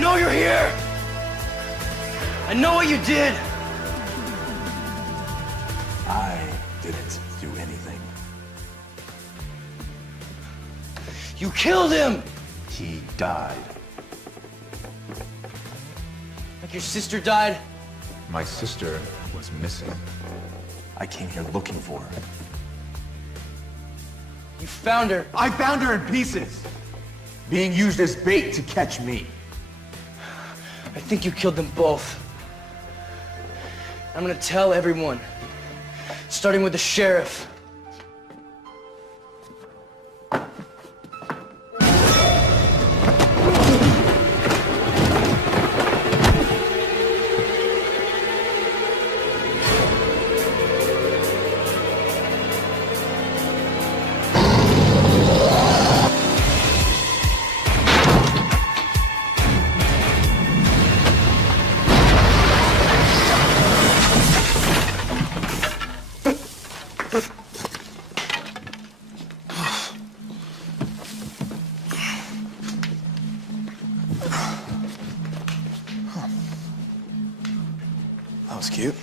know you're here! I know what you did! I didn't do anything. You killed him! He died. Like your sister died? My sister was missing. I came here looking for her. You found her. I found her in pieces, being used as bait to catch me. I think you killed them both. I'm gonna tell everyone, starting with the sheriff. That was cute.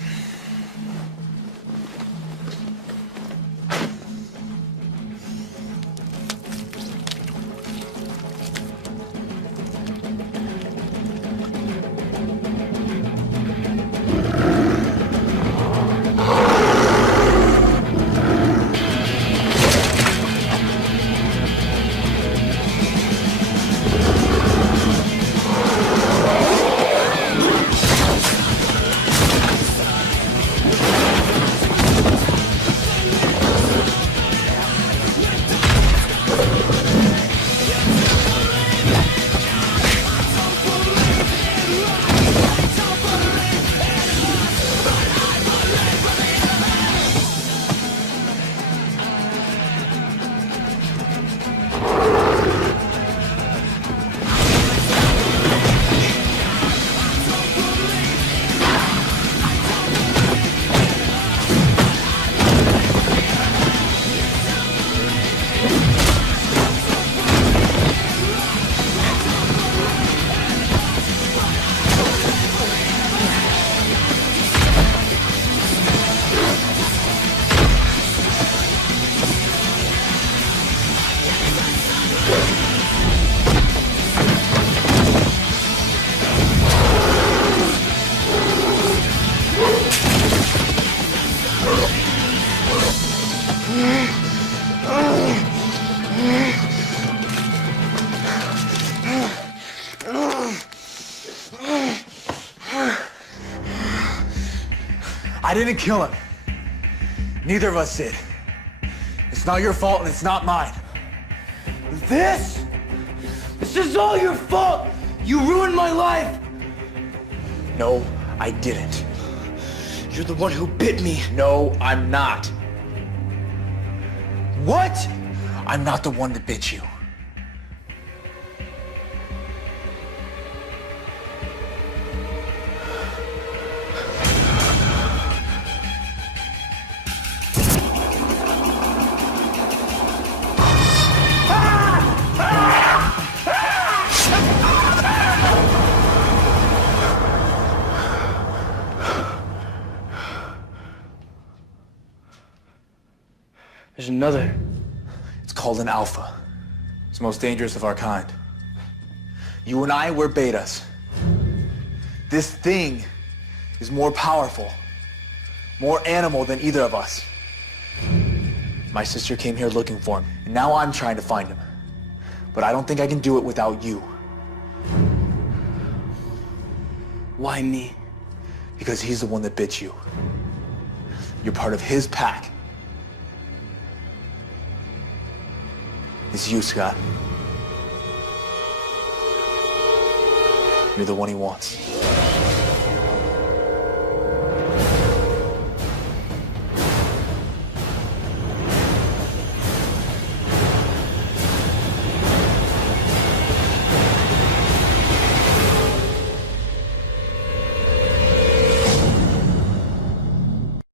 I didn't kill him. Neither of us did. It's not your fault and it's not mine. This is all your fault! You ruined my life! No, I didn't. You're the one who bit me. No, I'm not. What? I'm not the one that bit you. There's another. It's called an alpha. It's the most dangerous of our kind. You and I, we're betas. This thing is more powerful, more animal than either of us. My sister came here looking for him, and now I'm trying to find him. But I don't think I can do it without you. Why me? Because he's the one that bit you. You're part of his pack. It's you, Scott. You're the one he wants.